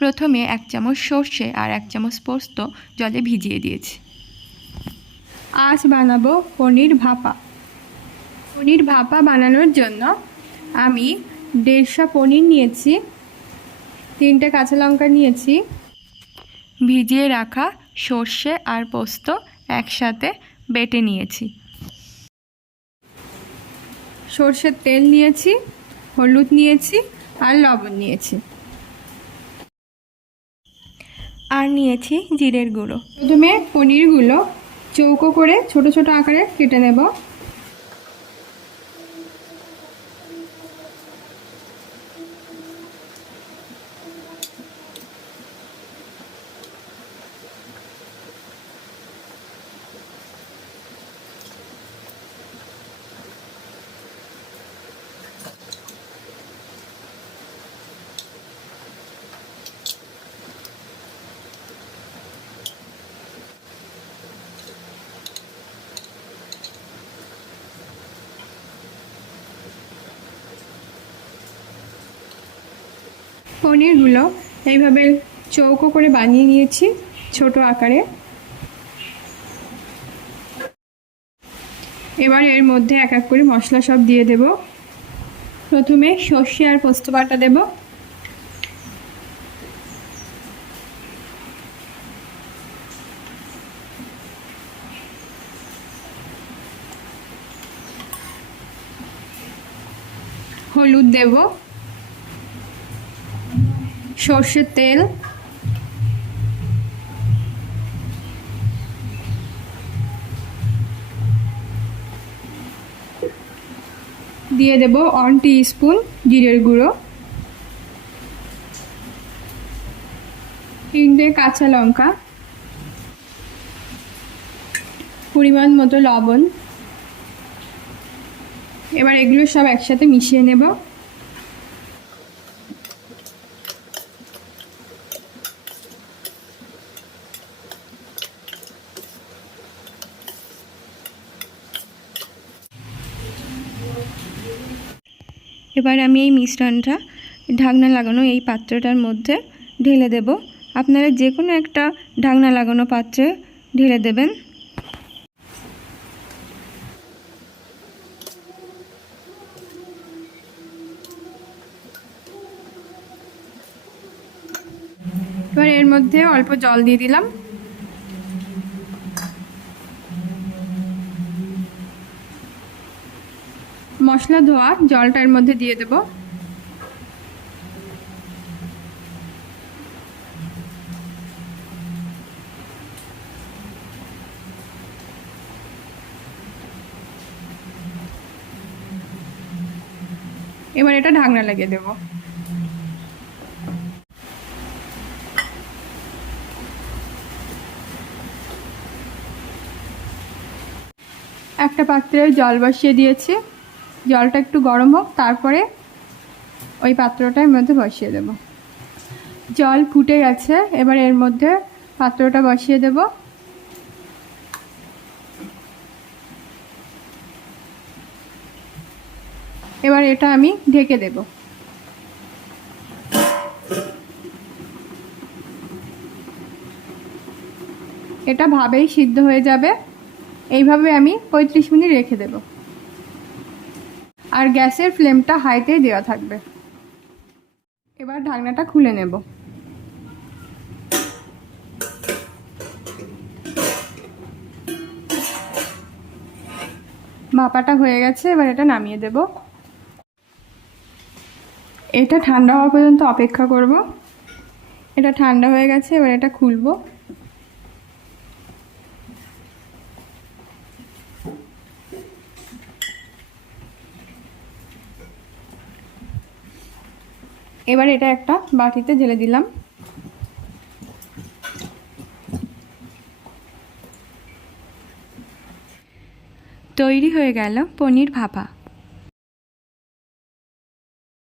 প্রথমে 1 চামচ সর্ষে আর 1 চামচ পোস্ত জলে ভিজিয়ে দিয়েছি। আজ বানাবো পনির ভাপা। পনির ভাপা বানানোর জন্য আমি 150 পনির নিয়েছি, 3টে কাঁচা লঙ্কা নিয়েছি, ভিজিয়ে রাখা সর্ষে আর পোস্ত একসাথে বেটে নিয়েছি, সর্ষের তেল নিয়েছি, হলুদ নিয়েছি আর লবণ নিয়েছি, আর নিয়েছি জিরের গুঁড়ো। প্রথমে পনিরগুলো চৌকো করে ছোট ছোট আকারে কেটে নেব। পনিরগুলো এইভাবে চৌকো করে বানিয়ে নিয়েছি ছোট আকারে। এবার এর মধ্যে এক এক করে মশলা সব দিয়ে দেব। প্রথমে সর্ষে আর পোস্ত বাটা দেব, হলুদ দেব, সর্ষের তেল, দিয়ে দেব 1 টিস্পুন জিরের গুঁড়ো, 3টে কাঁচা লঙ্কা, পরিমাণ মতো লবণ। এবার এগুলো সব একসাথে মিশিয়ে নেব। এবার আমি এই মিশ্রণটা ঢাকনা লাগানো এই পাত্রটার মধ্যে ঢেলে দেব। আপনারা যে কোনো একটা ঢাকনা লাগানো পাত্রে ঢেলে দেবেন। এবার এর মধ্যে অল্প জল দিয়ে দিলাম। মশলা ধোয়া জলটা এর মধ্যে দিয়ে দেব। এবার এটা ঢাকনা লাগিয়ে দেব। একটা পাত্রে জল বসিয়ে দিয়েছি, জলটা একটু গরম হোক, তারপরে ওই পাত্রটার মধ্যে বসিয়ে দেব। জল ফুটে গেছে, এবার এর মধ্যে পাত্রটা বসিয়ে দেব। এবার এটা আমি ঢেকে দেব। এটা ভাবেই সিদ্ধ হয়ে যাবে। এইভাবে আমি 35 মিনিট রেখে দেব, আর গ্যাসের ফ্লেমটা হাইতে দেওয়া থাকবে। এবার ঢাকনাটা খুলে নেব। ভাপাটা হয়ে গেছে, এবার এটা নামিয়ে দেব। এটা ঠান্ডা হওয়া পর্যন্ত অপেক্ষা করব। এটা ঠান্ডা হয়ে গেছে, এবার এটা খুলবো। এবার এটা একটা বাটিতে ঢেলে দিলাম। তৈরি হয়ে গেল পনির ভাপা।